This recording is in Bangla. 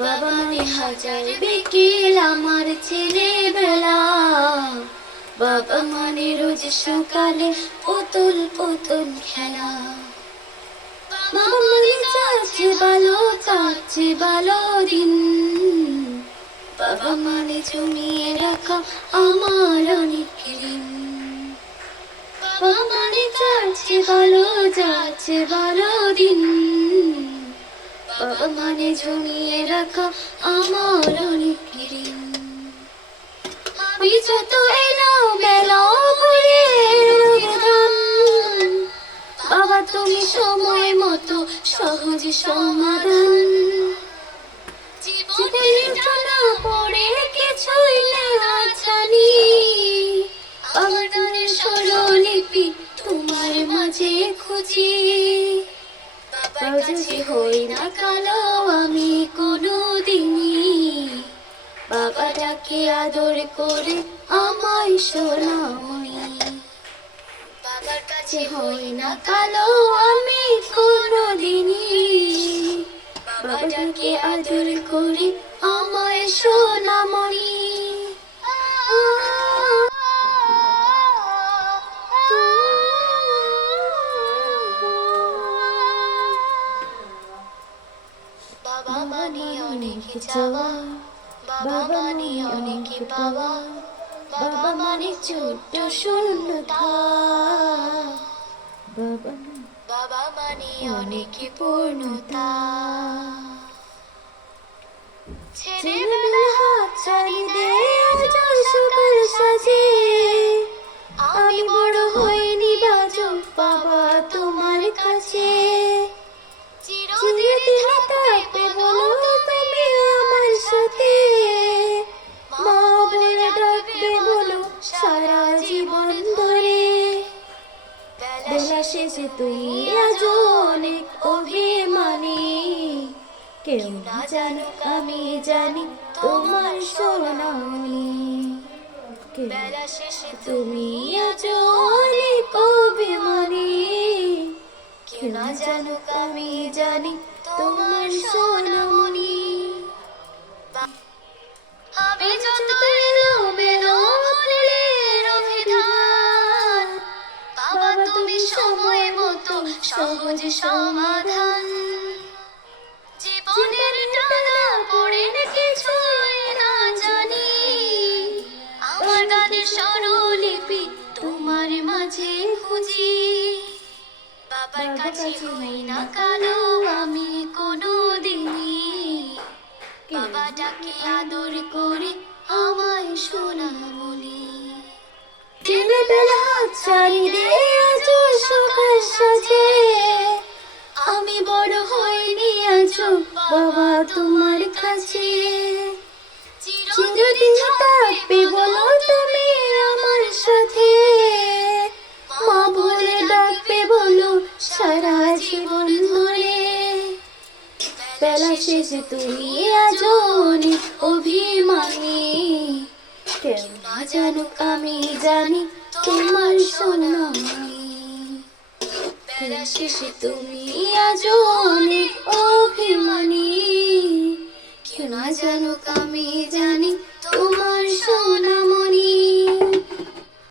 বাবা মানে হাজার বিকেল আমার ছেলেবেলা, বাবা মানে রোজ সকালে পুতুল পুতুল খেলা। বাবা মানে যাচ্ছে ভালো কাটছে ভালো দিন, বাবা মানে জমিয়ে রাখা আমার অনেক ঋণ। বাবা মানে যাচ্ছে ভালো যাচ্ছে ভালো দিন, বাবা মানে জমিয়ে রাখা আমার অনেক ঋণ। আমি যত এলো মেলো ধান, বাবা তুমি সময় মতো সহজ সমাধান। জীবনের টানা পড়ে কিছুই না জানি, আমার গানের স্বরলিপি তোমার মাঝে খুঁজি। বাবার কাছে হই না কালো আমি কোনো দিনই, বাবা ডাকে আদর করে আমায় সোনাময়ী। বাবার কাছে হই না কালো আমি কোনো দিনই, বাবা ডাকে আদর করে আমায় সোনাময়ী। বাবা মানে অনেক চাওয়া, বাবা মানে অনেক পাওয়া, বাবা মানে ছোট্ট শূন্যতা। বাবা মানে অনেক পূর্ণতা। ছেলেবেলা হাত ছাড়ি দে আজ সকাল সাজে, আমি বড় হইনি বাজো বাবা তোমার কাছে। চিরদিন থাকবে বলো তুমি আমার সাথে, মা বলে ডাকবে বলো সারা জীবন ধরে। বেলা শেষে তুই আজ অনেক অভিমানী, কেউ না জানুক আমি জানি তোমার সোনামণি। বেলা শেষে তুমি আজ অনেক অভিমানী, কেউ না জানুক আমি জানি তোমার সোনামণি। আমি যত এলো মেলো ফুলের অভিধান, বাবা তুমি সময় মতো সহজ সমাধান। জীবনের টানা পড়ে কিছুই না জানি, আমার গানের স্বরলিপি তোমার মাঝে খুঁজি। বাবার কাছে হই না কালো আমি কোনো দিনই, বাবা ডাকে আদর করে আমায় সোনামণি। ছেলেবেলা হাত ছাড়ি দে আজ সকাল সাজে, আমি বড় হইনি আজ বাবা তোমার কাছে। চিরদিন থাকবে বলো তুমি আমার সাথে, মা বলে ডাকবে বলো সারা জীবন ধরে। বেলা শেষে তুমি আজ অনেক অভিমানী, কেউ না জানুক আমি জানি তোমার সোনামণি। বেলা শেষে তুমি আজ অনেক অভিমানী, কেউ না জানুক আমি জানি তোমার সোনা।